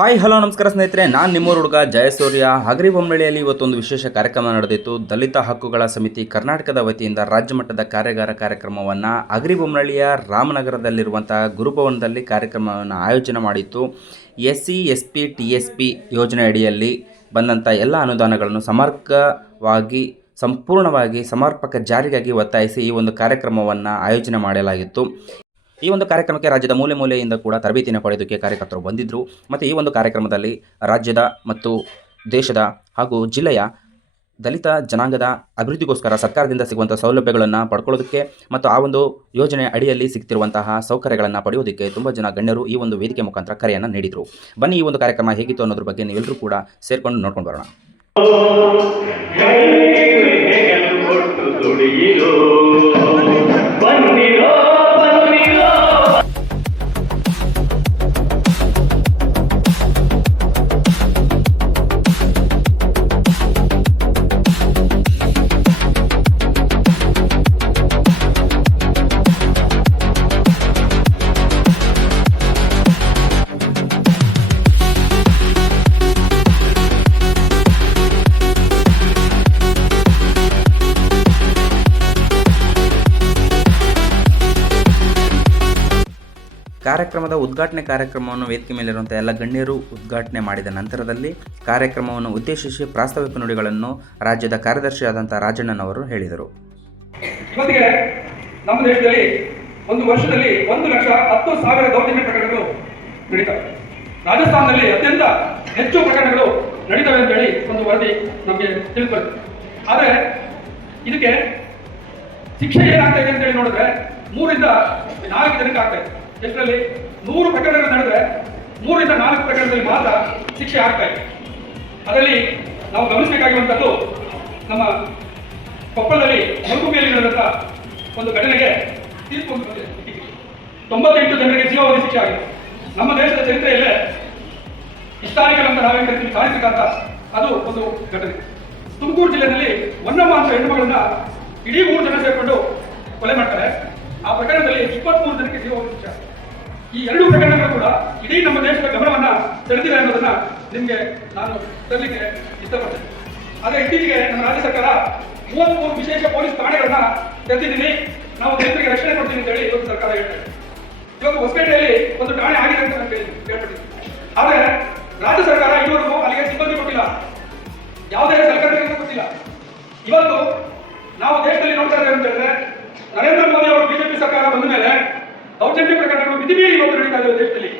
Hi, hello, ನಮಸ್ಕಾರ ಸ್ನೇಹಿತರೆ. ನಾನು ನಿಮ್ಮ ಹುಡುಗ ಜಯಸೂರ್ಯ. ಹಗರಿ ಬೊಮ್ಮಳಿಯಲ್ಲಿ ಇವತ್ತೊಂದು ವಿಶೇಷ ಕಾರ್ಯಕ್ರಮ ನಡೆದಿತ್ತು. ದಲಿತ ಹಕ್ಕುಗಳ ಸಮಿತಿ ಕರ್ನಾಟಕದ ವತಿಯಿಂದ ರಾಜ್ಯ ಮಟ್ಟದ ಕಾರ್ಯಾಗಾರ ಕಾರ್ಯಕ್ರಮವನ್ನು ಹಗರಿ ಬೊಮ್ಮಳಿಯ ರಾಮನಗರದಲ್ಲಿರುವಂತಹ ಗುರುಭವನದಲ್ಲಿ ಕಾರ್ಯಕ್ರಮವನ್ನು ಆಯೋಜನೆ ಮಾಡಿತ್ತು. S C S P T S P ಯೋಜನೆ ಅಡಿಯಲ್ಲಿ ಬಂದಂಥ ಎಲ್ಲ ಅನುದಾನಗಳನ್ನು ಸಮರ್ಕವಾಗಿ ಸಂಪೂರ್ಣವಾಗಿ, ಸಮರ್ಪಕ ಜಾರಿಗಾಗಿ ಒತ್ತಾಯಿಸಿ ಈ ಒಂದು ಕಾರ್ಯಕ್ರಮವನ್ನು ಆಯೋಜನೆ ಮಾಡಲಾಗಿತ್ತು. ಈ ಒಂದು ಕಾರ್ಯಕ್ರಮಕ್ಕೆ ರಾಜ್ಯದ ಮೂಲೆ ಮೂಲೆಯಿಂದ ಕೂಡ ತರಬೇತಿಯನ್ನು ಪಡೆಯೋದಕ್ಕೆ ಕಾರ್ಯಕರ್ತರು ಬಂದಿದ್ದರು ಮತ್ತು ಈ ಒಂದು ಕಾರ್ಯಕ್ರಮದಲ್ಲಿ ರಾಜ್ಯದ ಮತ್ತು ದೇಶದ ಹಾಗೂ ಜಿಲ್ಲೆಯ ದಲಿತ ಜನಾಂಗದ ಅಭಿವೃದ್ಧಿಗೋಸ್ಕರ ಸರ್ಕಾರದಿಂದ ಸಿಗುವಂಥ ಸೌಲಭ್ಯಗಳನ್ನು ಪಡ್ಕೊಳ್ಳೋದಕ್ಕೆ ಮತ್ತು ಆ ಒಂದು ಯೋಜನೆ ಅಡಿಯಲ್ಲಿ ಸಿಗ್ತಿರುವಂತಹ ಸೌಕರ್ಯಗಳನ್ನು ಪಡೆಯೋದಕ್ಕೆ ತುಂಬ ಜನ ಗಣ್ಯರು ಈ ಒಂದು ವೇದಿಕೆ ಮುಖಾಂತರ ಕರೆಯನ್ನು ನೀಡಿದರು. ಬನ್ನಿ ಈ ಒಂದು ಕಾರ್ಯಕ್ರಮ ಹೇಗಿತ್ತು ಅನ್ನೋದ್ರ ಬಗ್ಗೆ ನೀವೆಲ್ಲರೂ ಕೂಡ ಸೇರಿಕೊಂಡು ನೋಡ್ಕೊಂಡು ಬರೋಣ. ಕಾರ್ಯಕ್ರಮದ ಉದ್ಘಾಟನೆ ಕಾರ್ಯಕ್ರಮವನ್ನು ವೇದಿಕೆ ಮೇಲಿರುವಂಥ ಎಲ್ಲ ಗಣ್ಯರು ಉದ್ಘಾಟನೆ ಮಾಡಿದ ನಂತರದಲ್ಲಿ ಕಾರ್ಯಕ್ರಮವನ್ನು ಉದ್ದೇಶಿಸಿ ಪ್ರಾಸ್ತಾವಿಕ ನುಡಿಗಳನ್ನು ರಾಜ್ಯದ ಕಾರ್ಯದರ್ಶಿಯಾದಂಥ ರಾಜಣ್ಣನವರು ಹೇಳಿದರು. ನಮ್ಮ ದೇಶದಲ್ಲಿ ಒಂದು ವರ್ಷದಲ್ಲಿ ಒಂದು ಲಕ್ಷ ಹತ್ತು ಸಾವಿರ ದೌರ್ಜನ್ಯ ಪ್ರಕರಣಗಳು ನಡೀತವೆ ರಾಜಸ್ಥಾನದಲ್ಲಿ ಅತ್ಯಂತ ಹೆಚ್ಚು ಪ್ರಕರಣಗಳು ನಡೀತವೆ ಅಂತೇಳಿ ಒಂದು ವರದಿ ನಮಗೆ ತಿಳಿದು ಆದರೆ ಇದಕ್ಕೆ ಶಿಕ್ಷೆ ಏನಾಗ್ತಾ ಇದೆ ಅಂತೇಳಿ ನೋಡಿದ್ರೆ ಮೂರಿಂದ ನಾಲ್ಕು ಜನಕ್ಕೆ ಆಗ್ತಾ ಇದೆ. ಎಷ್ಟರಲ್ಲಿ? ನೂರು ಪ್ರಕರಣ ನಡೆದ್ರೆ ಮೂರಿಂದ ನಾಲ್ಕು ಪ್ರಕರಣದಲ್ಲಿ ಮಾತ್ರ ಶಿಕ್ಷೆ ಆಗ್ತಾ ಇದೆ ಅದರಲ್ಲಿ ನಾವು ಗಮನಿಸಬೇಕಾಗಿರುವಂಥದ್ದು ನಮ್ಮ ಕೊಪ್ಪಳದಲ್ಲಿ ಮರುಭೂಮಿಯಲ್ಲಿ ನಡೆದಂತ ಒಂದು ಘಟನೆಗೆ ತೀರ್ಪು. ತೊಂಬತ್ತೆಂಟು ಜನರಿಗೆ ಜೀವಾವಧಿ ಶಿಕ್ಷೆ ಆಗಿದೆ ನಮ್ಮ ದೇಶದ ಚರಿತ್ರೆಯಲ್ಲೇ ಅಂತ ನಾವೇ ಕರಿತೀವಿ ಚಾರಿತ್ರಿಕ ಅದು ಒಂದು ಘಟನೆ ತುಮಕೂರು ಜಿಲ್ಲೆಯಲ್ಲಿ ಒನ್ನಮ್ಮ ಅಂತ ಹೆಣ್ಣುಮಗಳನ್ನ ಇಡೀ ಮೂರು ಜನ ಸೇರಿಕೊಂಡು ಕೊಲೆ ಮಾಡ್ತಾರೆ ಆ ಪ್ರಕರಣದಲ್ಲಿ ಇಪ್ಪತ್ಮೂರು ಜನಕ್ಕೆ ಜೀವಾವಧಿ ಶಿಕ್ಷೆ ಆಗಿದೆ. ಈ ಎರಡು ಪ್ರಕರಣಗಳು ಕೂಡ ಇಡೀ ನಮ್ಮ ದೇಶದ ಗಮನವನ್ನ ಸೆಳೆದಿದೆ ಅನ್ನೋದನ್ನ ನಿಮ್ಗೆ ನಾನು ತರಲಿಕ್ಕೆ ಇಷ್ಟಪಡ್ತೇನೆ. ಆದ್ರೆ ಇತ್ತೀಚೆಗೆ ನಮ್ಮ ರಾಜ್ಯ ಸರ್ಕಾರ ಮೂವತ್ಮೂರು ವಿಶೇಷ ಪೊಲೀಸ್ ಠಾಣೆಗಳನ್ನ ತೆರೆದಿದ್ದೀನಿ. ನಾವು ರೈತರಿಗೆ ರಕ್ಷಣೆ ಕೊಡ್ತೀನಿ ಅಂತ ಹೇಳಿ ಇವತ್ತು ಸರ್ಕಾರ ಹೇಳ್ತಾರೆ ಇವತ್ತು ಹೊಸಪೇಟೆಯಲ್ಲಿ ಒಂದು ಠಾಣೆ ಆಗಿದೆ ಅಂತ ನಾನು ಕೇಳಿ ಕೇಳ್ಪಟ್ಟಿದ್ದೀನಿ. ಆದ್ರೆ ರಾಜ್ಯ ಸರ್ಕಾರ ಇದುವರೆಗೂ ಅಲ್ಲಿಗೆ ಸಿಬ್ಬಂದಿ ಕೊಟ್ಟಿಲ್ಲ. ಯಾವುದೇ ಸಲಕರಣೆ ಕೊಟ್ಟಿಲ್ಲ. ಇವತ್ತು ನಾವು ದೇಶದಲ್ಲಿ ನೋಡ್ತಾ ಇದ್ದೇವೆ ಅಂತ ಹೇಳಿದ್ರೆ ನರೇಂದ್ರ ಮೋದಿ ಅವರು ಬಿಜೆಪಿ ಸರ್ಕಾರ ಬಂದ ಮೇಲೆ ದೌರ್ಜನ್ಯ ಪ್ರಕರಣಗಳು ಮಿತಿಮೀರಿ ಇವತ್ತು ನಡೀತಾ ಇದ್ದಾವೆ ದೇಶದಲ್ಲಿ.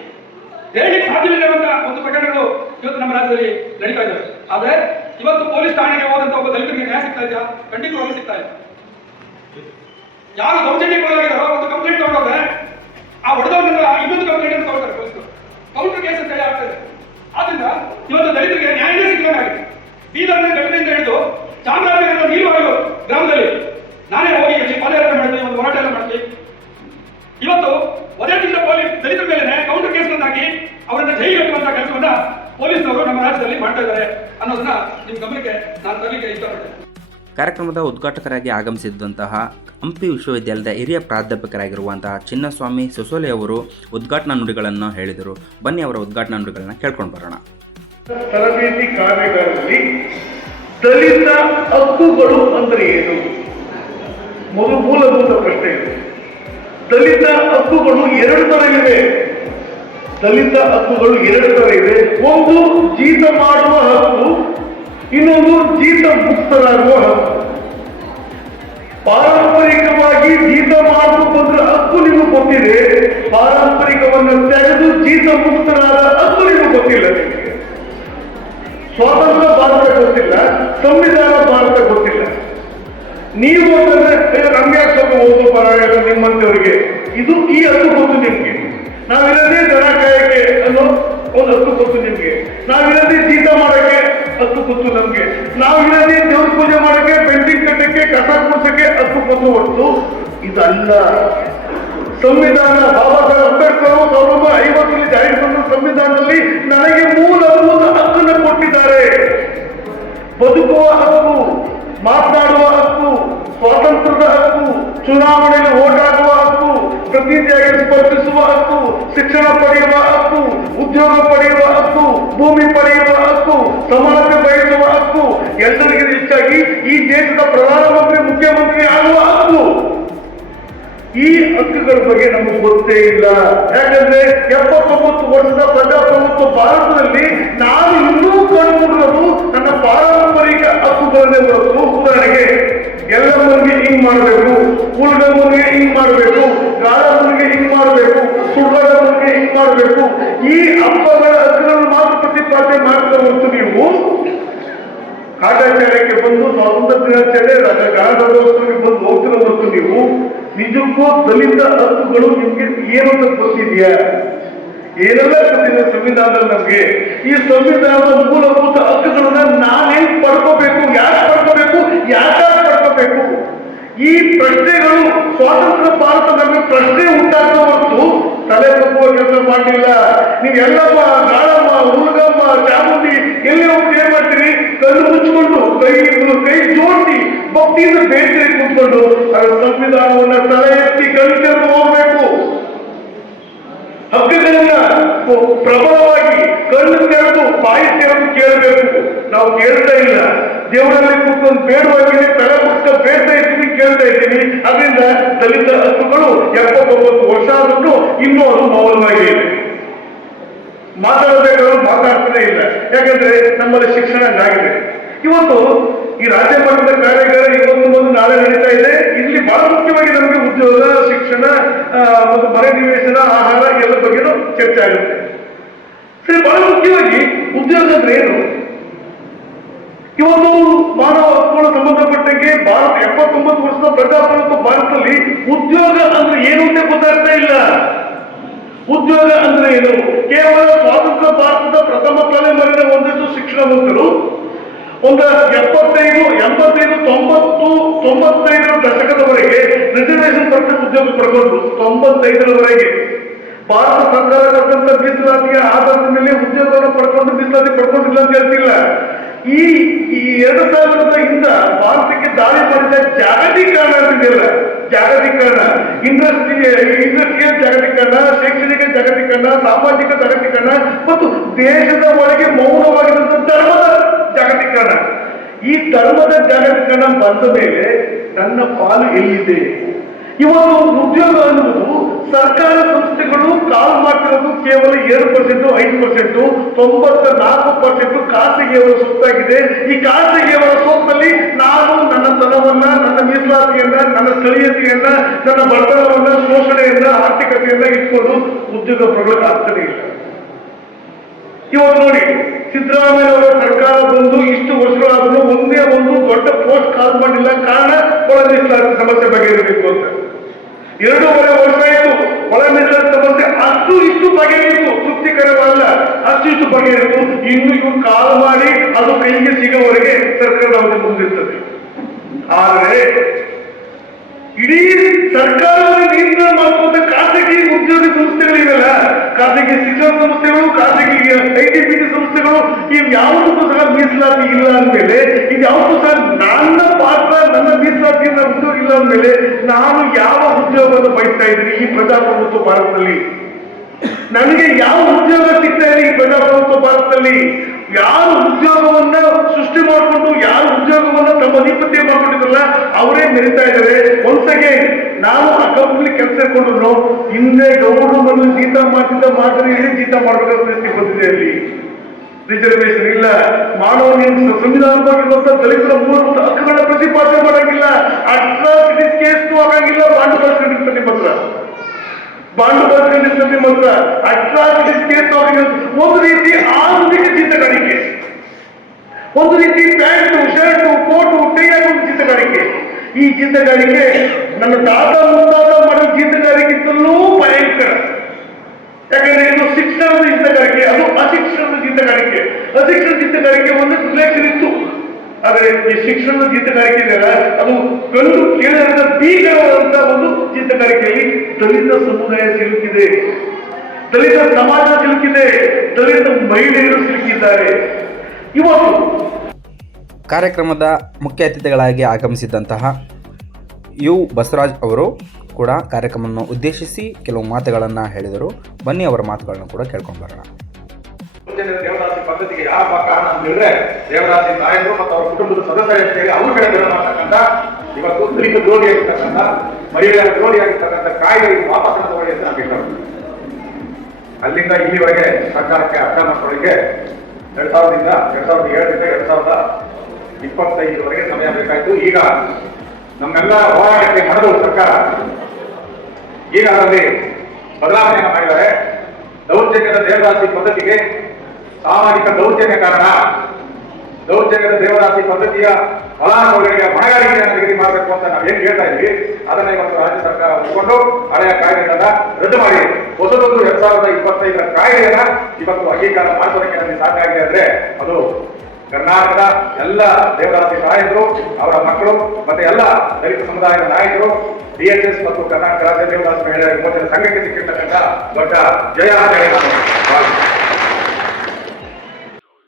ಹೇಳಿ ಸಾಧ್ಯವಿಲ್ಲದಂತ ಒಂದು ಪ್ರಕರಣಗಳು ಇವತ್ತು ನಮ್ಮ ರಾಜ್ಯದಲ್ಲಿ ನಡೀತಾ ಇದ್ದಾವೆ. ಆದ್ರೆ ಇವತ್ತು ಪೊಲೀಸ್ ಠಾಣೆಗೆ ಹೋದಂತ ಒಬ್ಬ ದಲಿತರಿಗೆ ನ್ಯಾಯ ಸಿಗ್ತಾ ಇದೆಯಾ? ಖಂಡಿತವಾಗಿ ಸಿಗ್ತಾ ಇಲ್ಲ. ಯಾರು ದೌರ್ಜನ್ಯಕ್ಕೊಳಗಾಗಿದ್ದಾರೋ ಒಂದು ಕಂಪ್ಲೇಂಟ್ ತಗೊಂಡೋದ್ರೆ ಆ ಹೊಡೆದವನ್ನೆಲ್ಲ ಇನ್ನೊಂದು ಕಂಪ್ಲೇಂಟ್ ಅನ್ನು ತಗೊಳ್ತಾರೆ ಪೊಲೀಸರು. ಕೌಂಟರ್ ಕೇಸ್ ಅಂತ ಹೇಳಿ ಇದೆ ಆದ್ರಿಂದ ಇವತ್ತು ದಲಿತರಿಗೆ ನ್ಯಾಯವೇ ಸಿಗಬೇಕಾಗಿದೆ ಬೀದರ್ನ ಘಟನೆಯಿಂದ ಹಿಡಿದು ಚಾಮರಾಜನಗರದ ನೀರು ಗ್ರಾಮದಲ್ಲಿ ಗಮನಕ್ಕೆ ನಾನು ತರಲಿಕ್ಕೆ ಇಷ್ಟಪಡ್ತೇನೆ. ಕಾರ್ಯಕ್ರಮದ ಉದ್ಘಾಟಕರಾಗಿ ಆಗಮಿಸಿದ್ದಂತಹ ಹಂಪಿ ವಿಶ್ವವಿದ್ಯಾಲಯದ ಹಿರಿಯ ಪ್ರಾಧ್ಯಾಪಕರಾಗಿರುವಂತಹ ಚಿನ್ನಸ್ವಾಮಿ ಸುಸೋಲೆ ಅವರು ಉದ್ಘಾಟನಾ ನುಡಿಗಳನ್ನು ಹೇಳಿದರು. ಬನ್ನಿ ಅವರ ಉದ್ಘಾಟನಾ ನುಡಿಗಳನ್ನು ಕೇಳ್ಕೊಂಡು ಬರೋಣ. ತರಬೇತಿ ಕಾರ್ಯಗಳಲ್ಲಿ ದಲಿತ ಹಕ್ಕುಗಳು ಅಂದರೆ ಏನು? ಮೊದಲು ಮೂಲಭೂತ ಪ್ರಶ್ನೆ ಇದೆ ದಲಿತ ಹಕ್ಕುಗಳು ಎರಡು ತರ ಇವೆ. ದಲಿತ ಹಕ್ಕುಗಳು ಎರಡು ತರ ಇವೆ. ಒಂದು ಜೀತ ಮಾಡುವ ಹಕ್ಕು ಇನ್ನೊಂದು ಜೀತ ಮುಕ್ತರಾಗುವ ಪಾರಂಪರಿಕವಾಗಿ ಜೀತ ಬಂದ್ರೆ ಹಕ್ಕು ನಿಮಗೆ ಗೊತ್ತಿದೆ. ಪಾರಂಪರಿಕವನ್ನು ತೆಗೆದು ಜೀತ ಮುಕ್ತರಾದ ಹಕ್ಕು ನಿಮಗೆ ಗೊತ್ತಿಲ್ಲ. ನಿಮಗೆ ಸ್ವಾತಂತ್ರ್ಯ ಭಾರತ ಗೊತ್ತಿಲ್ಲ ಸಂವಿಧಾನ ಭಾರತ ಗೊತ್ತಿಲ್ಲ. ನೀವು ಅಂತಂದ್ರೆ "ಏ, ನಮ್ಗೆ ಸ್ವಲ್ಪ ಓದು ಪರವಾಗಿಲ್ಲ ನಿಮ್ಮಂತವರಿಗೆ ಇದು ಈ ಹಕ್ಕು ಗೊತ್ತು ನಿಮ್ಗೆ. ನಾವಿರದೇ ದನ ಕಾಯಕ್ಕೆ ಅನ್ನೋ ಒಂದು ಹಕ್ಕು ಗೊತ್ತು ನಿಮ್ಗೆ. ನಾವಿರದೇ ಜೀತ ಮಾಡಕ್ಕೆ ಹಕ್ಕು ಗೊತ್ತು ನಮ್ಗೆ. ಇಲ್ಲಿ ದೇವ್ರ ಪೂಜೆ ಮಾಡಕ್ಕೆ ಪೆಂಟಿಂಗ್ ಕಟ್ಟಕ್ಕೆ, ಕಸ ಕೂರ್ಸಕ್ಕೆ ಹತ್ತು ಗೊತ್ತು ಹೊರತು. ಇದಲ್ಲ. ಸಂವಿಧಾನ ಬಾಬಾ ಸಾಹೇಬ್ ಅಂಬೇಡ್ಕರ್ ಸಾವಿರದ ಐವತ್ತರಲ್ಲಿ ಜಾರಿ ಬಂದ ಸಂವಿಧಾನದಲ್ಲಿ ನನಗೆ ಮೂಲಭೂತ ಹಕ್ಕನ್ನು ಕೊಟ್ಟಿದ್ದಾರೆ. ಬದುಕುವ ಹಕ್ಕು, ಮಾತನಾಡುವ ಹಕ್ಕು, ಸ್ವಾತಂತ್ರ್ಯದ ಹಕ್ಕು, ಚುನಾವಣೆಯಲ್ಲಿ ಓಟ್ ಹಾಕುವ ಹಕ್ಕು ಪ್ರತಿನಿಧಿಯಾಗಿ ಸ್ಪರ್ಧಿಸುವ ಹಕ್ಕು, ಶಿಕ್ಷಣ ಪಡೆಯುವ ಹಕ್ಕು, ಉದ್ಯೋಗ ಪಡೆಯುವ ಹಕ್ಕು, ಭೂಮಿ ಪಡೆಯುವ ಹಕ್ಕು, ಸಮಾನತೆ ಬಯಸುವ ಹಕ್ಕು, ಎಲ್ಲರಿಗೆ ಹೆಚ್ಚಾಗಿ ಈ ದೇಶದ ಪ್ರಧಾನಮಂತ್ರಿ, ಮುಖ್ಯಮಂತ್ರಿ ಆಗುವ ಹಕ್ಕು. ಈ ಹಕ್ಕುಗಳ ಬಗ್ಗೆ ನಮಗೆ ಗೊತ್ತೇ ಇಲ್ಲ. ಯಾಕಂದ್ರೆ ಎಪ್ಪತ್ತೊಂಬತ್ತು ವರ್ಷದ ಪ್ರಜಾಪ್ರಭುತ್ವ ಭಾರತದಲ್ಲಿ ನಾನು ಇನ್ನೂ ಕಂಡುಕೊಂಡಿರೋದು ನನ್ನ ಪಾರಂಪರಿಕ ಹಕ್ಕುಗಳನ್ನೇ ಹೊರತು ಉದಾಹರಣೆಗೆ ಎಲ್ಲಮ್ಮನಿಗೆ ಹಿಂಗ್ ಮಾಡಬೇಕು ಉಳ್ಗಮ್ಮನಿಗೆ ಹಿಂಗ್ ಮಾಡಬೇಕು ಗಾಳಮ್ಮನಿಗೆ ಹಿಂಗ್ ಮಾಡಬೇಕು ಸುಳ್ಳಗಳಿಗೆ ಹಿಂಗ್ ಮಾಡಬೇಕು, ಈ ಹಬ್ಬಗಳ ಹಕ್ಕುಗಳನ್ನು ಮಾತು ಪ್ರತಿಪಾದನೆ ಮಾಡ್ತಾ ಹೊರತು ನೀವು. ಕಾಟಾಚಾರಕ್ಕೆ ಬಂದು ಸ್ವಾತಂತ್ರ್ಯ ದಿನಾಚರಣೆ ಗಣರಾಜ್ಯೋತ್ಸವಕ್ಕೆ ಬಂದು ಹೋಗ್ತಿರೋ ಹೊರತು ನೀವು. ನಿಜಕ್ಕೂ ದಲಿತ ಹಕ್ಕುಗಳು ನಿಮ್ಗೆ ಏನು ಅಂತ ಗೊತ್ತಿದೆಯಾ? ಏನೆಲ್ಲ ಗೊತ್ತಿದೆ ಸಂವಿಧಾನ ನಮ್ಗೆ? ಈ ಸಂವಿಧಾನದ ಮೂಲಭೂತ ಹಕ್ಕುಗಳನ್ನ ನಾನೇನ್ ಪಡ್ಕೋಬೇಕು ಯಾಕೆ ಪಡ್ಕೋಬೇಕು ಯಾಕೆ ಪಡ್ಕೋಬೇಕು? ಈ ಪ್ರಶ್ನೆಗಳು ಸ್ವಾತಂತ್ರ್ಯ ಭಾರತದಲ್ಲಿ ಪ್ರಶ್ನೆ ಉಂಟಾಗುವ ಹೊರತು ತಲೆ ತಪ್ಪುವ ಕೆಲಸ ಮಾಡಲಿಲ್ಲ. ನೀವು ಎಲ್ಲಮ್ಮ ಗಾಳಮ್ಮ ಹುಡುಗಮ್ಮ, ಚಾಮುಂಡಿ ಎಲ್ಲಿ ಹೋಗಿ ಏನ್ ಮಾಡ್ತೀರಿ? ಕಣ್ಣು ಮುಚ್ಚಿಕೊಂಡು ಕೈ ಕೈ ಜೋಡಿಸಿ, ಭಕ್ತಿಯಿಂದ ಬೇಸರಿ ಕೂತ್ಕೊಂಡು. ಅದರ ಸಂವಿಧಾನವನ್ನ ತಲೆ ಎತ್ತಿ ಕಣ್ಣು ಹೋಗ್ಬೇಕು. ಹಕ್ಕುಗಳನ್ನ ಪ್ರಬಲವಾಗಿ ಕಣ್ಣು ತೆರೆದು, ಬಾಯಿ ತೆರೆದು ಕೇಳಬೇಕು. ನಾವು ಕೇಳ್ತಾ ಇಲ್ಲ. ದೇವರಲ್ಲಿ ಕೂತ್ಕೊಂಡು ಬೇಡವಾಗಿ ತಲೆ ಮುಕ್ತ ಬೇಡ್ತಾ ಕೇಳ್ತಾ ಇದ್ದೀನಿ. ಅದರಿಂದ ದಲಿತ ಹಕ್ಕುಗಳು ಎಪ್ಪತ್ತೊಂಬತ್ತು ವರ್ಷ ಆದ್ರೂ ಇನ್ನೂ ಅದು ಮೌಲ್ಯವಾಗಿ ಇದೆ. ಮಾತಾಡಬೇಕಾದ್ರೂ ಮಾತಾಡ್ತಾನೆ ಇಲ್ಲ. ಯಾಕಂದ್ರೆ ನಮ್ಮಲ್ಲಿ ಶಿಕ್ಷಣ ಆಗಿದೆ ಇವತ್ತು ಈ ರಾಜ್ಯ ಮಟ್ಟದ ಕಾರ್ಯಾಗಾರ ಇವತ್ತು ಒಂದು ನಾಳೆ ನಡೀತಾ ಇದೆ. ಇಲ್ಲಿ ಬಹಳ ಮುಖ್ಯವಾಗಿ ನಮಗೆ ಉದ್ಯೋಗ, ಶಿಕ್ಷಣ ಮತ್ತು ಮನೆ ನಿವೇಶನ, ಆಹಾರ ಎಲ್ಲ ಬಗ್ಗೆನೂ ಚರ್ಚೆ ಆಗುತ್ತೆ. ಸರಿ, ಬಹಳ ಮುಖ್ಯವಾಗಿ ಉದ್ಯೋಗ ಅಂದ್ರೆ ಏನು? ಇವತ್ತು ಮಾನವ ಸಂಬಂಧಪಟ್ಟಂಗೆ ಭಾರತ ಎಪ್ಪತ್ತೊಂಬತ್ತು ವರ್ಷದ ಪ್ರಜಾಪ್ರಭುತ್ವ ಭಾರತದಲ್ಲಿ ಉದ್ಯೋಗ ಅಂದ್ರೆ ಏನು ಅಂತ ಗೊತ್ತಾಗ್ತಾ ಇಲ್ಲ. ಉದ್ಯೋಗ ಅಂದ್ರೆ ಏನು? ಕೇವಲ ಸ್ವಾತಂತ್ರ್ಯ ಭಾರತದ ಪ್ರಥಮ ತಲೆಮಾರಿನ ಒಂದಷ್ಟು ಶಿಕ್ಷಣವಂತರು ಒಂದು ಎಪ್ಪತ್ತೈದು, ಎಂಬತ್ತೈದು, ತೊಂಬತ್ತು, ತೊಂಬತ್ತೈದರ ದಶಕದವರೆಗೆ ರಿಸರ್ವೇಶನ್ ಪಡೆದ ಉದ್ಯೋಗ ಪಡ್ಕೊಂಡು ತೊಂಬತ್ತೈದರವರೆಗೆ. ಭಾರತ ಸರ್ಕಾರ ಕೊಟ್ಟಂತ ಮೀಸಲಾತಿಯ ಆಧಾರದ ಮೇಲೆ ಉದ್ಯೋಗವನ್ನು ಪಡ್ಕೊಂಡು ಮೀಸಲಾತಿ ಪಡ್ಕೊಂಡಿಲ್ಲ ಅಂತ ಹೇಳ್ತಿಲ್ಲ. ಈ ಈ ಎರಡು ಸಾವಿರದ ಇಂದ ಭಾರತಕ್ಕೆ ದಾಳಿ ಮಾಡಿದ ಜಾಗತೀಕರಣ ಅಂತಿದೆಯಲ್ಲ ಜಾಗತೀಕರಣ. ಇಂಡಸ್ಟ್ರಿ ಇಂಡಸ್ಟ್ರಿಯಲ್ ಜಾಗತೀಕರಣ, ಶೈಕ್ಷಣಿಕ ಜಾಗತೀಕರಣ, ಸಾಮಾಜಿಕ ಜಾಗತೀಕರಣ ಮತ್ತು ದೇಶದ ಒಳಗೆ ಮೌನವಾಗಿರುವಂತಹ ಧರ್ಮದ ಜಾಗತೀಕರಣ. ಈ ಧರ್ಮದ ಜಾಗತೀಕರಣ ಬಂದ ಮೇಲೆ ನನ್ನ ಪಾಲು ಎಲ್ಲಿದೆ? ಇವತ್ತು ಉದ್ಯೋಗ ಅನ್ನುವುದು ಸರ್ಕಾರ ಸಂಸ್ಥೆಗಳು ಕಾಲ್ ಮಾಡ್ತಿರೋದು ಕೇವಲ ಏಳು ಪರ್ಸೆಂಟ್, ಐದು ಪರ್ಸೆಂಟ್ ತೊಂಬತ್ತ ನಾಲ್ಕು ಪರ್ಸೆಂಟ್ ಖಾಸಗಿಯವರ ಸೊತ್ತಾಗಿದೆ. ಈ ಖಾಸಗಿಯವರ ಸೊತ್ತಲ್ಲಿ ನಾನು ನನ್ನ ತನವನ್ನ, ನನ್ನ ಮೀಸಲಾತಿಯನ್ನ, ನನ್ನ ಸ್ಥಳೀಯತೆಯನ್ನ, ನನ್ನ ಬಡತನವನ್ನ, ಶೋಷಣೆಯನ್ನ, ಆರ್ಥಿಕತೆಯನ್ನ ಇಟ್ಕೊಂಡು ಉದ್ಯೋಗ ಆಗ್ತದೆ ಇವತ್ತು ನೋಡಿ ಸಿದ್ದರಾಮಯ್ಯ ಅವರ ಸರ್ಕಾರ ಬಂದು ಇಷ್ಟು ವರ್ಷಗಳಾದರೂ ಒಂದೇ ಒಂದು ದೊಡ್ಡ ಪೋಸ್ಟ್ ಕಾಲ್ ಮಾಡಿಲ್ಲ ಕಾರಣ ಒಳ ಮೀಸಲಾತಿ ಸಮಸ್ಯೆ ಬಗೆಹರಿಬೇಕು ಅಂತ. ಎರಡೂವರೆ ವರ್ಷ ಆಯಿತು, ಒಳ ಮೀಸಲಾತಿ ಸಮಸ್ಯೆ ಅಷ್ಟು ಇಷ್ಟು ಬಗೆಹರಿತು ತೃಪ್ತಿಕರವಲ್ಲ, ಅಷ್ಟು ಇಷ್ಟು ಬಗೆಹರಿತು ಇನ್ನು ಇವು ಕಾಲ್ ಮಾಡಿ ಅದು ಕೈಗೆ ಸಿಗೋವರೆಗೆ ಸರ್ಕಾರದ ಅವಧಿ ಮುಂದಿರ್ತದೆ ಆದರೆ, ಇಡೀ ಸರ್ಕಾರವನ್ನು ನಿಯಂತ್ರಣ ಮಾಡುವಂತ ಖಾಸಗಿ ಉದ್ಯೋಗ ಸಂಸ್ಥೆಗಳಿವೆಲ್ಲ. ಖಾಸಗಿ ಶಿಕ್ಷಣ ಸಂಸ್ಥೆಗಳು, ಖಾಸಗಿ ಐ ಟಿ ಪಿ ಸಂಸ್ಥೆಗಳು ಇವು ಯಾವುದಕ್ಕೂ ಸಹ ಮೀಸಲಾತಿ ಇಲ್ಲ ಅಂದಮೇಲೆ ಇದು ಯಾವುದಕ್ಕೂ ಸಹ ನನ್ನ ಪಾತ್ರ ನನ್ನ ಮೀಸಲಾತಿಯನ್ನು ಉದ್ಯೋಗ ಇಲ್ಲ ಅಂದಮೇಲೆ ನಾನು ಯಾವ ಉದ್ಯೋಗವನ್ನು ಬಯಸ್ತಾ ಇದ್ದೀನಿ ಈ ಪ್ರಜಾಪ್ರಭುತ್ವ ಭಾರತದಲ್ಲಿ? ನನಗೆ ಯಾವ ಉದ್ಯೋಗ ಸಿಗ್ತಾ ಇದೆ ಈ ಪ್ರಜಾಪ್ರಭುತ್ವ ಭಾರತದಲ್ಲಿ? ಯಾರು ಉದ್ಯೋಗವನ್ನ ಸೃಷ್ಟಿ ಮಾಡಿಕೊಂಡು, ಯಾರು ಉದ್ಯೋಗವನ್ನ ತಮ್ಮ ಅಧಿಪತ್ಯ ಮಾಡ್ಕೊಂಡಿದ್ರಲ್ಲ ಅವರೇ ಮೆರಿತಾ ಇದ್ದಾರೆ. ಒಂದ್ಸಗೆ ನಾನು ಆ ಕಂಪ್ನಿ ಕೆಲಸ ಇಟ್ಕೊಂಡ್ರು ಹಿಂದೆ ಗೌರವ ಮನೆ ಜೀತ ಮಾಡ್ತಿದ್ದ ಮಾದರಿಯಲ್ಲಿ ಜೀತ ಮಾಡಬೇಕಾದ ಪರಿಸ್ಥಿತಿ ಬಂದಿದೆ ಅಲ್ಲಿ. ರಿಸರ್ವೇಶನ್ ಇಲ್ಲ. ಮಾನವ ಸಂವಿಧಾನವಾಗಿರುವಂತಹ ದಲಿತರ ಮೂಲಭೂತ ಹಕ್ಕುಗಳ ಪ್ರತಿಪಾದನೆ ಮಾಡಂಗಿಲ್ಲ. ಅಟ್ರಾಸಿಟೀಸ್ ಕೇಸ್ ಆಗಂಗಿಲ್ಲ. ಬಾಂಡ್ ಬರ್ಸ್ಕೊಂಡಿರ್ತಾರೆ ನಿಮ್ಮ ಹತ್ರ ಬಾಂಡ್ ಬರ್ಸ್ಕೊಂಡಿರ್ತಾರೆ ನಿಮ್ಮ ಹತ್ರ ಅಟ್ರಾಸಿಟೀಸ್ ಕೇಸ್ ಒಂದು ರೀತಿ ಆಧುನಿಕ ಚಿತ್ರಗಾರಿಕೆ ಒಂದು ರೀತಿ ಪ್ಯಾಂಟು, ಶರ್ಟು, ಕೋಟು ಕೈಯಾಗಿ ಹಾಕೊಂಡು ಚಿತ್ರಗಾರಿಕೆ ಈ ಚಿತ್ರಗಾರಿಕೆ ನನ್ನ ತಾತ ಮುಂತಾದ ಮಾಡಿದ ಚಿತ್ರಗಾರಿಕೆಗಿಂತಲೂ ಭಯಂಕರ. ಯಾಕಂದ್ರೆ ಇದು ಶಿಕ್ಷಣದ ಹಿತಗಾರಿಕೆ, ಅದು ಅಶಿಕ್ಷಣದ ಹಿತಗಾರಿಕೆ. ಅಶಿಕ್ಷಣ ಹಿತಗಾರಿಕೆ ಒಂದು ರಿಲೇಷನ್ ಇತ್ತು ಆದರೆ ಈ ಶಿಕ್ಷಣದ ಹಿತಗಾರಿಕೆ ಅದು ಕಂಡು ಕೇಳದ ಬೀಜವಾದಂತಹ ಒಂದು ಹಿತಗಾರಿಕೆಯಲ್ಲಿ ದಲಿತ ಸಮುದಾಯ ಸಿಲುಕಿದೆ. ದಲಿತ ಸಮಾಜ ಸಿಲುಕಿದೆ. ದಲಿತ ಮಹಿಳೆಯರು ಸಿಲುಕಿದ್ದಾರೆ. ಇವತ್ತು ಕಾರ್ಯಕ್ರಮದ ಮುಖ್ಯ ಅತಿಥಿಗಳಾಗಿ ಆಗಮಿಸಿದ್ದಂತಹ ಯು ಬಸವರಾಜ್ ಅವರು ಕೂಡ ಕಾರ್ಯಕ್ರಮವನ್ನು ಉದ್ದೇಶಿಸಿ ಕೆಲವು ಮಾತುಗಳನ್ನು ಹೇಳಿದರು. ಬನ್ನಿ ಅವರ ಮಾತುಗಳನ್ನು ಕೂಡ ಕೇಳ್ಕೊಂಡು ಬರೋಣ. ದೇವದಾಸಿ ಪದ ಪದ್ಧತಿಗೆ ಯಾರಪ್ಪ ಕಾರಣ ಅಂತ ಹೇಳಿದ್ರೆ ದೇವರಾಜಿ ನಾಯಕರು ಮತ್ತು ಅವರ ಕುಟುಂಬದ ಸದಸ್ಯರು ಅಂತ ಹೇಳಿ ಅವ್ರ ಕಡೆ ಜನ ಮಾಡ್ತಕ್ಕಂಥ ಇವತ್ತು ದಲಿತ ದ್ರೋಹಿಯಾಗಿರ್ತಕ್ಕಂಥ ಮಹಿಳೆಯರ ದ್ರೋಹಿಯಾಗಿರ್ತಕ್ಕಂಥ ಕಾಯ್ದೆ ಕಾಯಿಲೆ ವಾಪಸ್ ತಗೊಳ್ಳಿ ಅಂತ ನಾವು ಅಲ್ಲಿಂದ ಇಲ್ಲಿವರೆಗೆ ಸರ್ಕಾರಕ್ಕೆ ಅರ್ಥ ಮಾಡ್ಕೊಳ್ಳಿಕ್ಕೆ ಎರಡ್ ಸಾವಿರದಿಂದ, ಎರಡ್ ಸಾವಿರದ ಏಳರಿಂದ ಎರಡ್ ಸಾವಿರದ ಇಪ್ಪತ್ತೈದರವರೆಗೆ ಸಮಯ ಬೇಕಾಯ್ತು. ಈಗ ನಮ್ಮೆಲ್ಲ ಹೋರಾಟಕ್ಕೆ ಹಣದ ಸರ್ಕಾರ. ಈಗ ಅದರಲ್ಲಿ ಬದಲಾವಣೆಯನ್ನು ಮಾಡಿದ್ದಾರೆ. ದೌರ್ಜನ್ಯದ ದೇವದಾಸಿ ಪದ್ಧತಿಗೆ ಸಾಮಾಜಿಕ ದೌರ್ಜನ್ಯ ಕಾರಣ. ದೌರ್ಜನ್ಯದ ದೇವದಾಸಿ ಪದ್ಧತಿಯ ಫಲಾನುಭವಿಗಳಿಗೆ ಹೊಣೆಗಾರಿಕೆಯನ್ನು ನಿಗದಿ ಮಾಡಬೇಕು ಅಂತ ನಾವು ಏನು ಹೇಳ್ತಾ ಇದ್ವಿ. ಅದನ್ನ ಇವತ್ತು ರಾಜ್ಯ ಸರ್ಕಾರ ಒಪ್ಪಿಕೊಂಡು ಹಳೆಯ ಕಾಯ್ದೆಗಳನ್ನ ರದ್ದು ಮಾಡಿ. ಹೊಸದೊಂದು ಎರಡ್ ಸಾವಿರದ ಇಪ್ಪತ್ತೈದರ ಕಾಯ್ದೆಯನ್ನ ಇವತ್ತು ಅಂಗೀಕಾರ ಮಾಡಿಸೋದಕ್ಕೆ ನಮಗೆ ಆಗಿದೆ ಅಂದ್ರೆ ಅದು ಕರ್ನಾಟಕದ ಎಲ್ಲ ದೇವರಾಜ ನಾಯಕರು ಅವರ ಮಕ್ಕಳು ಮತ್ತೆ ಎಲ್ಲ ದಲಿತ ಸಮುದಾಯದ ನಾಯಕರು ಡಿಎಚ್ಎಸ್ ಮತ್ತು ಕರ್ನಾಟಕ ರಾಜ್ಯ ದೇವದಾಸಿ ಮಹಿಳೆಯರ ವಿಮೋಚನೆ ಸಂಘಕ್ಕೆ ಸಿಕ್ಕಿರ್ತಕ್ಕಂಥ ದೊಡ್ಡ ಜಯ ಅಂತ.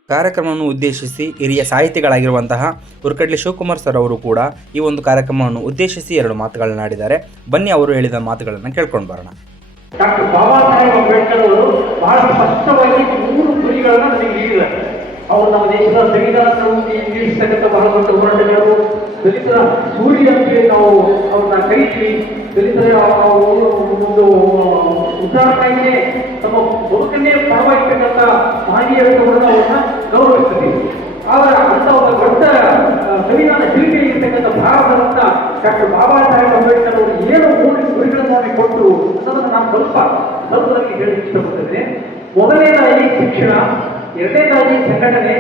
ಕಾರ್ಯಕ್ರಮವನ್ನು ಉದ್ದೇಶಿಸಿ ಹಿರಿಯ ಸಾಹಿತಿಗಳಾಗಿರುವಂತಹ ಉರ್ಕಡ್ಲಿ ಶಿವಕುಮಾರ್ ಸರ್ ಅವರು ಕೂಡ ಈ ಒಂದು ಕಾರ್ಯಕ್ರಮವನ್ನು ಉದ್ದೇಶಿಸಿ ಎರಡು ಮಾತುಗಳನ್ನಾಡಿದ್ದಾರೆ ಬನ್ನಿ ಅವರು ಹೇಳಿದ ಮಾತುಗಳನ್ನು ಕೇಳ್ಕೊಂಡು ಬರೋಣ ಡಾಕ್ಟರ್ ಬಾಬಾ ಸಾಹೇಬ್ ಅಂಬೇಡ್ಕರ್ ಅವರು ಬಹಳ ಸ್ಪಷ್ಟವಾಗಿ ಮೂರು ಗುರಿಗಳನ್ನ ನಮಗೆ ನೀಡಿದ್ದಾರೆ ಅವರು ನಮ್ಮ ದೇಶದ ಸಂವಿಧಾನ ನೀಡಿಸ್ತಕ್ಕಂಥ ಬಹಳ ದೊಡ್ಡ ಹೋರಾಟಗಳು ದಲಿತರ ಸೂರ್ಯ ಅಂತೇಳಿ ನಾವು ಅವ್ರನ್ನ ಕರೀತೀವಿ. ದಲಿತರ ಒಂದು ಉದಾಹರಣೆಗೆ ತಮ್ಮ ಬದುಕನ್ನೇ ಪರವಾಗಿರ್ತಕ್ಕಂಥ ಮಹನೀಯರನ್ನು ಅವ್ರನ್ನ ಗೌರವಿಸ್ತೀವಿ. ಅವರ ಅಂತ ಒಂದು ದೊಡ್ಡ ಸಂವಿಧಾನ ಶಿಲ್ಪಿಯಾಗಿರ್ತಕ್ಕಂಥ ಇರ್ತಕ್ಕಂಥ ಭಾರತದ ಡಾಕ್ಟರ್ ಬಾಬಾ ಸಾಹೇಬ್ ಅಂಬೇಡ್ಕರ್ ಅವರು ಏನು ಮೂರು ಗುರಿಗಳನ್ನು ನಮಗೆ ಕೊಟ್ಟು, ಅನ್ನೋದನ್ನು ನಾನು ಸ್ವಲ್ಪ ಸ್ವಲ್ಪದಲ್ಲಿ ಹೇಳಲಿಕ್ಕೆ ಇಷ್ಟಪಡ್ತೇನೆ. ಮೊದಲನೇದಾಗಿ ಶಿಕ್ಷಣ. ಎರಡನೇದಾಗಿ ಸಂಘಟನೆ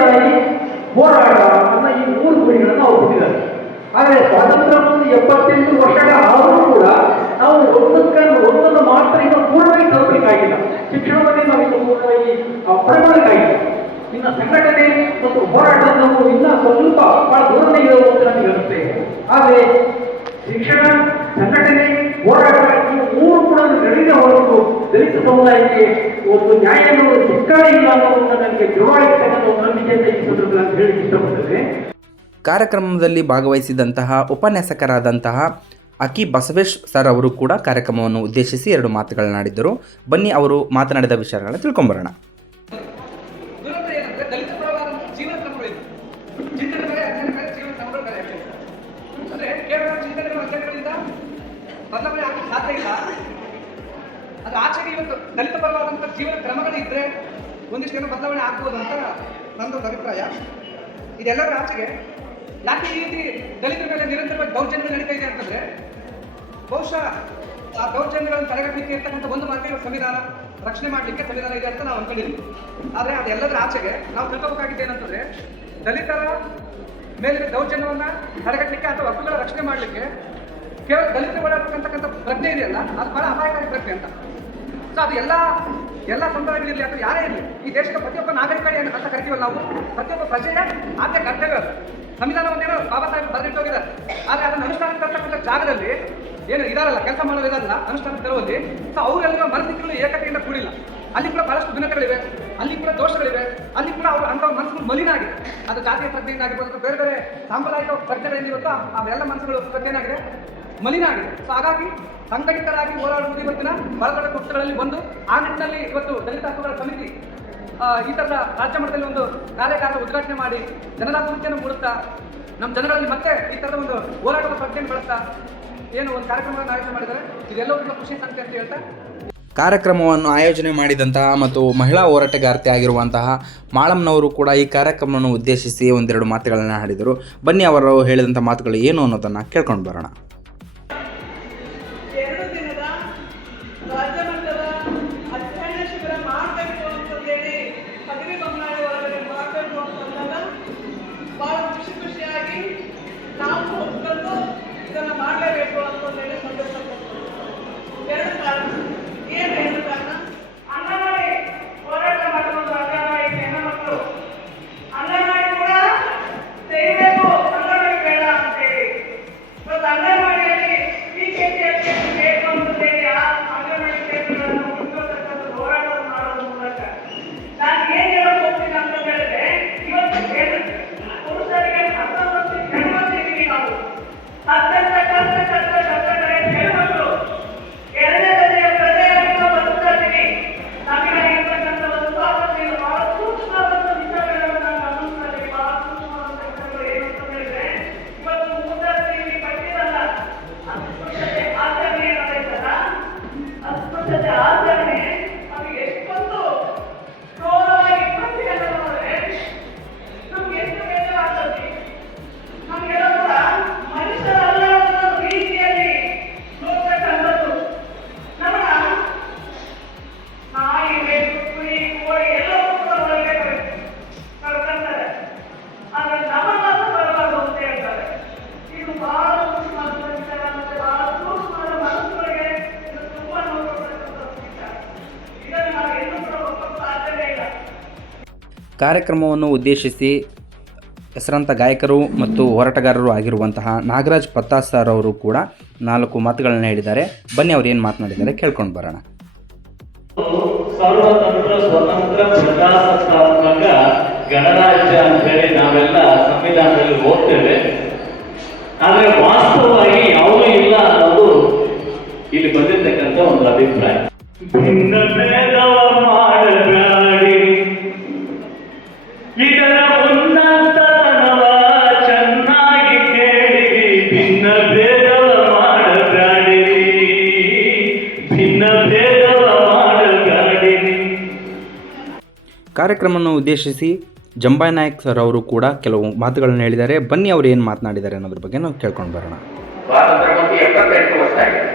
ಬಾರಿ ಹೋರಾಟ ಅನ್ನೋ ಈ ಮೂರು ಗುರಿಗಳನ್ನು ಅವರು ಕೊಟ್ಟಿದ್ದಾರೆ ಆದರೆ ಸ್ವಾತಂತ್ರ್ಯ ಮುಂದೆ ಎಪ್ಪತ್ತೆಂಟು ವರ್ಷಗಳ ಆದರೂ ಕೂಡ ನಾವು ಒಂದಕ್ಕನ್ನು ಒಂದನ್ನು ಮಾತ್ರ ಇನ್ನು ಪೂರ್ಣವಾಗಿ ತಲುಪಬೇಕಾಗಿಲ್ಲ ಶಿಕ್ಷಣವನ್ನು ನಾವು ಇನ್ನು ಪೂರ್ಣವಾಗಿ ಆ, ಪಡ್ಕೊಳ್ಳಿಕ್ಕಾಗಿಲ್ಲ ಇನ್ನು ಸಂಘಟನೆ ಮತ್ತು ಹೋರಾಟ ನಾವು ಇನ್ನೂ ಸ್ವಲ್ಪ ಬಹಳ ದೂರನೇ ಇರೋದು ಅಂತ ನನಗೆ ಅನಿಸುತ್ತೆ ಆದರೆ ಶಿಕ್ಷಣ ಸಂಘಟನೆ ಹೋರಾಟ ಈ ಮೂರು ಕೂಡ ನಡೆದ ಹೊರತು ದಲಿತ ಸಮುದಾಯಕ್ಕೆ ಒಂದು ನ್ಯಾಯ ಅನ್ನೋದು ಸಿಕ್ಕಲೇ ಇಲ್ಲ ಅನ್ನೋದನ್ನ ನನಗೆ ದೃಢವಾಗಿರ್ತಕ್ಕಂಥ ಒಂದು ನಂಬಿಕೆ ಅಂತ ಈ ಸಂದರ್ಭದಲ್ಲಿ ನಾನು ಹೇಳಲಿಕ್ಕೆ ಕಾರ್ಯಕ್ರಮದಲ್ಲಿ ಭಾಗವಹಿಸಿದಂತಹ ಉಪನ್ಯಾಸಕರಾದಂತಹ ಅಕಿ ಬಸವೇಶ್ ಸರ್ ಅವರು ಕೂಡ ಕಾರ್ಯಕ್ರಮವನ್ನು ಉದ್ದೇಶಿಸಿ ಎರಡು ಮಾತುಗಳನ್ನಾಡಿದ್ದರು ಬನ್ನಿ ಅವರು ಮಾತನಾಡಿದ ವಿಚಾರಗಳನ್ನು ತಿಳ್ಕೊಂಬರೋಣ. ಅದು ಆಚೆಗೆ ಇವತ್ತು ದಲಿತ ಪರವಾದಂತ ಜೀವನ ಕ್ರಮಗಳಿದ್ರೆ ಒಂದಿಷ್ಟು ಏನೋ ಬದಲಾವಣೆ ಆಗ್ಬೋದು ಅಂತ ನಂದೊಂದು ಅಭಿಪ್ರಾಯ. ಇದೆಲ್ಲದರ ಆಚೆಗೆ ಯಾಕೆ ಈ ರೀತಿ ದಲಿತರ ಮೇಲೆ ನಿರಂತರವಾಗಿ ದೌರ್ಜನ್ಯ ನಡೀತಾ ಇದೆ ಅಂತಂದ್ರೆ ಬಹುಶಃ ಆ ದೌರ್ಜನ್ಯಗಳನ್ನು ತಡೆಗಟ್ಟಲಿಕ್ಕೆ ಇರ್ತಕ್ಕಂಥ ಒಂದು ಮಾರ್ಗ ಸಂವಿಧಾನ, ರಕ್ಷಣೆ ಮಾಡಲಿಕ್ಕೆ ಸಂವಿಧಾನ ಇದೆ ಅಂತ ನಾವು ಅನ್ಕೊಂಡಿದ್ವಿ ಆದರೆ ಅದೆಲ್ಲದರ ಆಚೆಗೆ ನಾವು ತಿಳ್ಕೋಬೇಕಾಗಿದ್ದು ಏನಂತಂದ್ರೆ ದಲಿತರ ಮೇಲಿನ ದೌರ್ಜನ್ಯವನ್ನು ತಡೆಗಟ್ಟಲಿಕ್ಕೆ ಅಥವಾ ಹಕ್ಕುಗಳ ರಕ್ಷಣೆ ಮಾಡಲಿಕ್ಕೆ ಕೇವಲ ದಲಿತರು ಒಳಗಿರ್ತಕ್ಕಂಥ ಪ್ರಜ್ಞೆ ಇದೆಯಲ್ಲ, ಅದು ಬಹಳ ಅಪಾಯಕಾರಿ ಪ್ರಜ್ಞೆ ಅಂತ. ಸೊ ಅದು ಎಲ್ಲ ಎಲ್ಲ ಸಮುದಾಯಗಳಿರಲಿ ಅಥವಾ ಯಾರೇ ಇರಲಿ, ಈ ದೇಶದ ಪ್ರತಿಯೊಬ್ಬ ನಾಗರಿಕರಿಗೆ ಏನು ಅಂತ ಕರಿತೀವಲ್ಲ ನಾವು? ಪ್ರತಿಯೊಬ್ಬ ಪ್ರಜೆಯ ಆದ್ಯ ಕರ್ತವ್ಯ ಸಂವಿಧಾನವನ್ನೇನೋ ಬಾಬಾ ಸಾಹೇಬ್ ಬರೆದಿಟ್ಟು ಹೋಗಿದ್ದಾರೆ. ಆದರೆ ಅದನ್ನು ಅನುಷ್ಠಾನಕ್ಕೆ ತರ್ತಕ್ಕಂಥ ಜಾಗದಲ್ಲಿ ಏನು ಇದಾರಲ್ಲ, ಕೆಲಸ ಮಾಡೋದು ಅನುಷ್ಠಾನ ಅನುಷ್ಠಾನಕ್ಕೆ ತರುವಲ್ಲಿ, ಸೊ ಅವರೆಲ್ಲ ಮನಸ್ಥಿತಿಗಳು ಏಕತೆಯಿಂದ ಕೂಡಿಲ್ಲ. ಅಲ್ಲಿ ಕೂಡ ಬಹಳಷ್ಟು ಭಿನ್ನತೆಗಳಿವೆ, ಅಲ್ಲಿ ಕೂಡ ದೋಷಗಳಿವೆ, ಅಲ್ಲಿ ಕೂಡ ಅವರು ಅಂತ ಮನಸ್ಸು ಮಲಿನ ಆಗಿದೆ. ಅದು ಜಾತಿಯ ಪ್ರಜ್ಞೆಯಿಂದ ಆಗಿರ್ಬೋದು ಬೇರೆ ಬೇರೆ ಸಾಂಪ್ರದಾಯಿಕ ಪ್ರಜ್ಞೆಗಳಿಂದ ಇವತ್ತು ಅವೆಲ್ಲ ಮನಸ್ಸುಗಳು ಪ್ರಜ್ಞೆನಾಗಿದೆ ಮಲಿನ ಆಗಿದೆ. ಸೊ ಹಾಗಾಗಿ ಸಂಘಟಿತರಾಗಿ ಹೋರಾಡುವುದು ಇವತ್ತಿನ ಬರಗಡ ಪಕ್ಷಗಳಲ್ಲಿ ಬಂದು ಆ ನಿಟ್ಟಿನಲ್ಲಿ ಇವತ್ತು ದಲಿತ ಹಕ್ಕುಗಳ ಸಮಿತಿ ಈ ಥರದ ರಾಜ್ಯ ಮಟ್ಟದಲ್ಲಿ ಒಂದು ಕಾರ್ಯಾಗಾರ ಉದ್ಘಾಟನೆ ಮಾಡಿ ಜನಜಾಗೃತಿಯನ್ನು ಮೂಡುತ್ತಾ, ನಮ್ಮ ಜನಗಳಲ್ಲಿ ಮತ್ತೆ ಈ ಥರದ ಒಂದು ಹೋರಾಟದ ಪ್ರಜ್ಞೆಯನ್ನು ಬೆಳೆಸ್ತಾ ಏನು ಒಂದು ಕಾರ್ಯಕ್ರಮವನ್ನು ಆಯೋಜನೆ ಮಾಡಿದರೆ ಇದೆಲ್ಲವೂ ಖುಷಿ ಸಂಖ್ಯೆ ಅಂತ ಹೇಳ್ತಾ. ಕಾರ್ಯಕ್ರಮವನ್ನು ಆಯೋಜನೆ ಮಾಡಿದಂತಹ ಮತ್ತು ಮಹಿಳಾ ಹೋರಾಟಗಾರ್ತಿ ಆಗಿರುವಂತಹ ಮಾಳಮ್ನವರು ಕೂಡ ಈ ಕಾರ್ಯಕ್ರಮವನ್ನು ಉದ್ದೇಶಿಸಿ ಒಂದೆರಡು ಮಾತುಗಳನ್ನು ಆಡಿದರು ಬನ್ನಿ ಅವರು ಹೇಳಿದಂಥ ಮಾತುಗಳು ಏನು ಅನ್ನೋದನ್ನು ಕೇಳ್ಕೊಂಡು ಬರೋಣ. ಸಂತದ ಕಾರ್ಯಕ್ರಮವನ್ನು ಉದ್ದೇಶಿಸಿ ಹೆಸರಾಂತ ಗಾಯಕರು ಮತ್ತು ಹೋರಾಟಗಾರರು ಆಗಿರುವಂತಹ ನಾಗರಾಜ್ ಪತ್ತಾ ಸರ್ ಅವರು ಕೂಡ ನಾಲ್ಕು ಮಾತುಗಳನ್ನು ಹೇಳಿದ್ದಾರೆ. ಬನ್ನಿ ಅವ್ರು ಏನು ಮಾತನಾಡಿದ್ದಾರೆ ಕೇಳ್ಕೊಂಡು ಬರೋಣ. ಸರ್ವತಂತ್ರ ಸ್ವತಂತ್ರ ಪ್ರಜಾಸತ್ತಾತ್ಮಕ ಗಣರಾಜ್ಯ ಅಂತ ಹೇಳಿ ನಾವೆಲ್ಲ ಸಂವಿಧಾನದಲ್ಲಿ ಓದ್ತೇವೆ. ಆದರೆ ವಾಸ್ತವವಾಗಿ ಯಾವುದೂ ಇಲ್ಲ ಅನ್ನೋದು ಇಲ್ಲಿ ಬಂದಿರ್ತಕ್ಕಂಥ ಒಂದು ಅಭಿಪ್ರಾಯ. ಮಾಡಬೇಡಿ ಕಾರ್ಯಕ್ರಮವನ್ನು ಉದ್ದೇಶಿಸಿ ಜಂಬಾಯ್ ನಾಯಕ್ ಸರ್ ಅವರು ಕೂಡ ಕೆಲವು ಮಾತುಗಳನ್ನು ಹೇಳಿದ್ದಾರೆ. ಬನ್ನಿ ಅವರು ಏನು ಮಾತನಾಡಿದ್ದಾರೆ ಅನ್ನೋದ್ರ ಬಗ್ಗೆ ನಾವು ಕೇಳ್ಕೊಂಡು ಬರೋಣ. ಎಪ್ಪತ್ತೆಂಟು ವರ್ಷ ಆಗಿದೆ.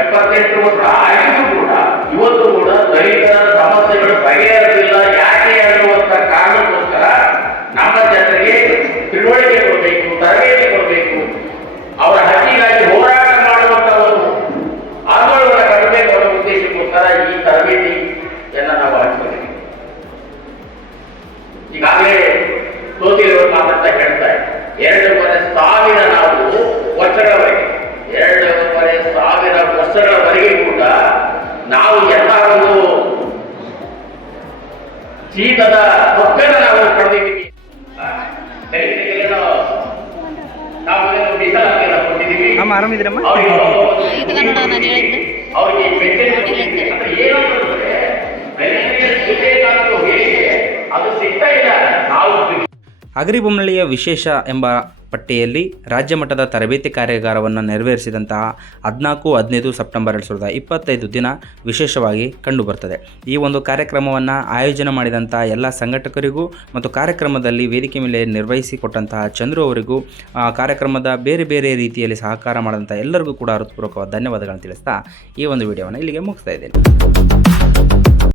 ಎಪ್ಪತ್ತೆಂಟು ವರ್ಷ ಆಯಿತು ಕೂಡ ಇವತ್ತು ಕೂಡ ದಲಿತರ ಸಮಸ್ಯೆಗಳು ಬಗೆಹರಿಸಿಲ್ಲ ಯಾಕೆ ಅವರಿಗೆ ಕೊಟ್ಟಿದ್ದೀವಿ. ಅಂದ್ರೆ ಏನು ಅಂತಂದ್ರೆ ದಲಿತರಿಗೆ ಸಿಗಬೇಕಾದ ಹೇಗೆ ಅದು ಸಿಗ್ತಾ ಇಲ್ಲ ಅಗರಿಬೊಮ್ಮಳಿಯ ವಿಶೇಷ ಎಂಬ ಪಟ್ಟಿಯಲ್ಲಿ ರಾಜ್ಯ ಮಟ್ಟದ ತರಬೇತಿ ಕಾರ್ಯಾಗಾರವನ್ನು ನೆರವೇರಿಸಿದಂತಹ ಹದಿನಾಲ್ಕು, ಹದಿನೈದು ಸೆಪ್ಟೆಂಬರ್ ಎರಡು ಸಾವಿರದ ಇಪ್ಪತ್ತೈದು ದಿನ ವಿಶೇಷವಾಗಿ ಕಂಡುಬರ್ತದೆ. ಈ ಒಂದು ಕಾರ್ಯಕ್ರಮವನ್ನು ಆಯೋಜನೆ ಮಾಡಿದಂಥ ಎಲ್ಲ ಸಂಘಟಕರಿಗೂ ಮತ್ತು ಕಾರ್ಯಕ್ರಮದಲ್ಲಿ ವೇದಿಕೆ ಮೇಲೆ ನಿರ್ವಹಿಸಿಕೊಟ್ಟಂತಹ ಚಂದ್ರು ಅವರಿಗೂ ಕಾರ್ಯಕ್ರಮದ ಬೇರೆ ಬೇರೆ ರೀತಿಯಲ್ಲಿ ಸಹಕಾರ ಮಾಡಿದಂಥ ಎಲ್ಲರಿಗೂ ಕೂಡ ಹೃತ್ಪೂರ್ವಕವಾದ ಧನ್ಯವಾದಗಳನ್ನು ತಿಳಿಸ್ತಾ ಈ ಒಂದು ವಿಡಿಯೋವನ್ನು ಇಲ್ಲಿಗೆ ಮುಗಿಸ್ತಾ ಇದ್ದೇನೆ.